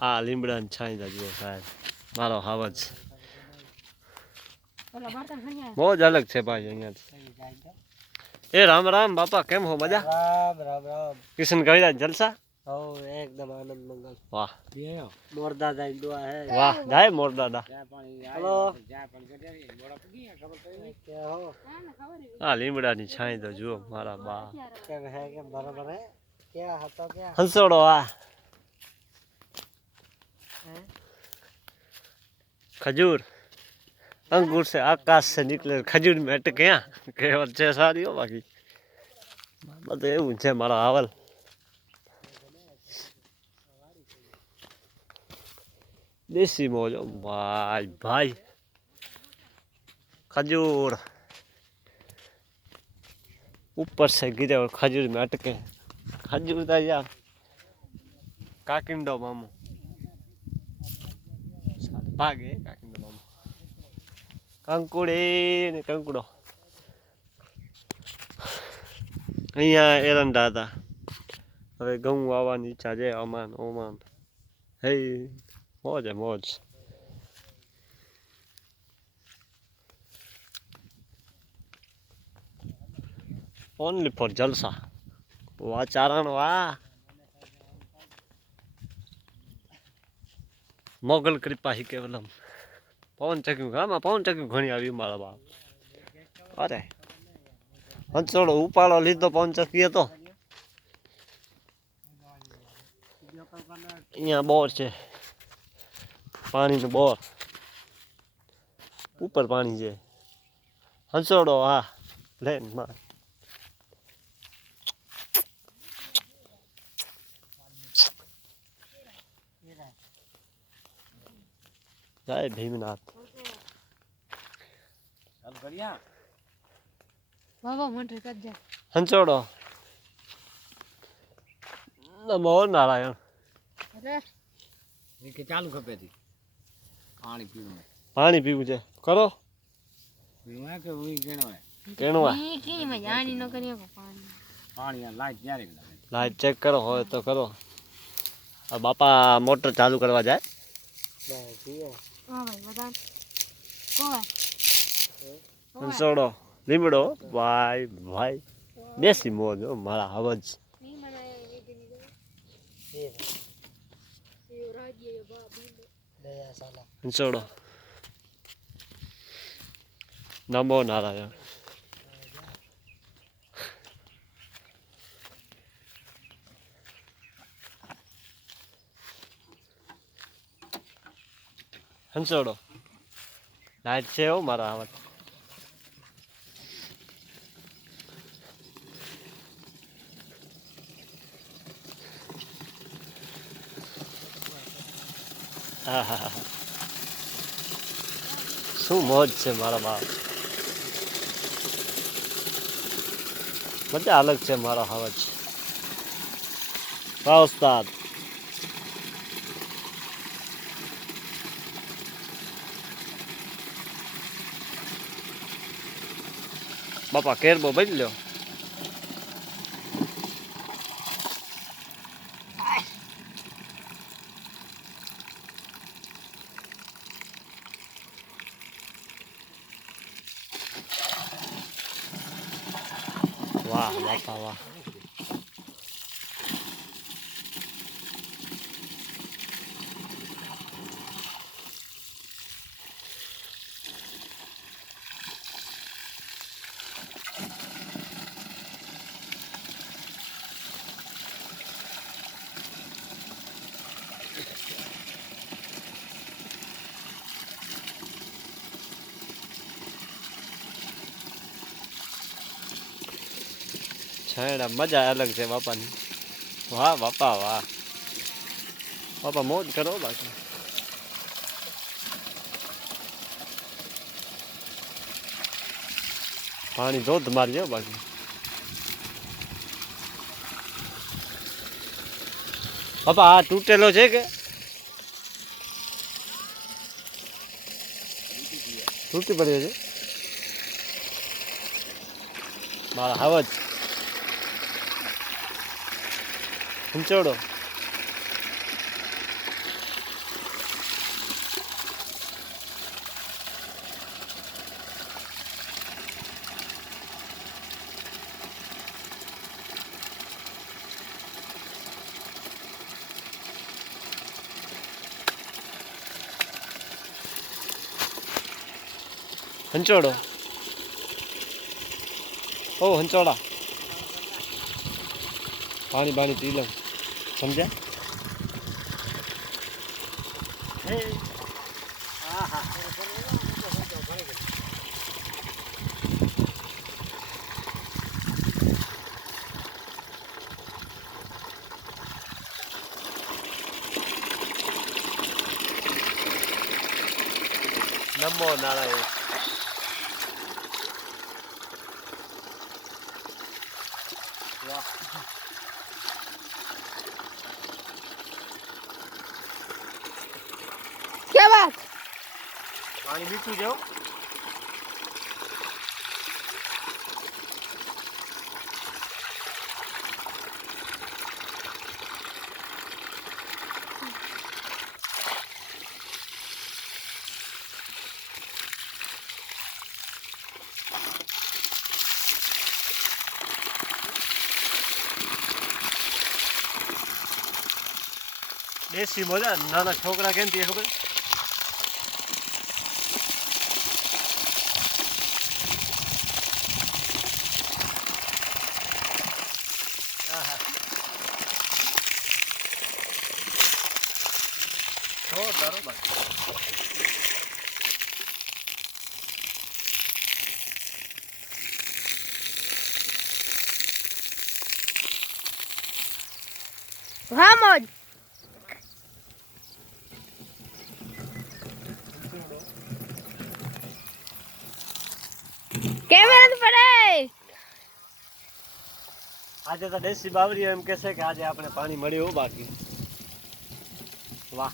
આ લીમડા ની છાંય જુઓ સાહેબ મારો હાવજ મોજ અલગ છે ભાઈ અહીંયા એ રામ રામ બાપા કેમ હો મજા રામ રામ રામ કિશન કવિરાજ જલસા હો एकदम आनंद मंगल वाह मोर दादा दुआ है वाह जाए मोर दादा हेलो क्या हो हाँ લીમડા ની છાંય તો જુઓ મારા બા क्या है क्या बराबर है क्या હતો क्या હંસોડો આ खजूर अंगूर से आकाश से निकले खजूर में अटके यहाँ कहेवत છે સારી હો બાકી બધું એવું છે મારા હાવલ देसी मौज भाई भाई खजूर ऊपर से गिरे और खजूर में अटके खजूर था यार काकिंडो मामू भागे काकिंडो मामू कंकुड़ी ने कंकुड़ो અહીંયા એરંડા હતા હવે ઘઉં વાવવાની ઈચ્છા છે અમાન ઓમાન હે મોજ है मौज ओनली फॉर जलसा वाह चारण वाह मोगल कृपा ही केवलम पवन चक्यू पवन चक्यू घणी आई मारा बाप अरे हंसोड़ो उपाड़ो लीधो पवन चक्की तो अँ बोर है पानी तो बोर ऊपर पानी है हंसोड़ो हाँ लेन मार जय भीमनाथ हंसोड़ो नमो नारायण चालू खपे थी पानी पीવું पानी पीવું છે કરો પીવું કે ઉઈ કેણો હે કેણો ઈ કે મે જાણી ન કરીએ પાણી પાણી લાઈટ ક્યારે લાગે लाइट चेक करो हो तो करो अब बापा मोटर चालू करवा जाए હા ભાઈ બધા કોવા हंसोड़ो લીમડો भाई भाई देसी मौज हो मारा हवज ની મનાય એક ની ये એ રાજ્ય બા બી दया साला हंसोड़ो नमो नारायण हंसोड़ो लाइट से हो मारा हवज શું મોજ છે મારા બાપ મજા અલગ છે મારો હવજ વાહ ઉસ્તાદ બાપા કેરબો બદલ્યો વાહ બાપા વાહ છેડા મજા અલગ છે બાપાની વાહ બાપા વાહ બાપા મોજ કરો બાકી પાણી ધોધ મારજો બાકી બાપા આ તૂટેલો છે કે તૂટી પડ્યો છે મારા હવજ હંચોડો હંચોડો ઓ હંચોડા પાણી બાણી પી લઉં સમજ્યા નમો નારાયણ વાહ क्या बात પાણી મીઠું જાવ દેશી મજા નાના છોકરા કેમ પીએ ખબર બરોબર रामोज कैमरा तो पड़े આજે તો દેશી બાવરી એમ કહેશે કે આજે આપણે પાણી મળ્યું બાકી વાહ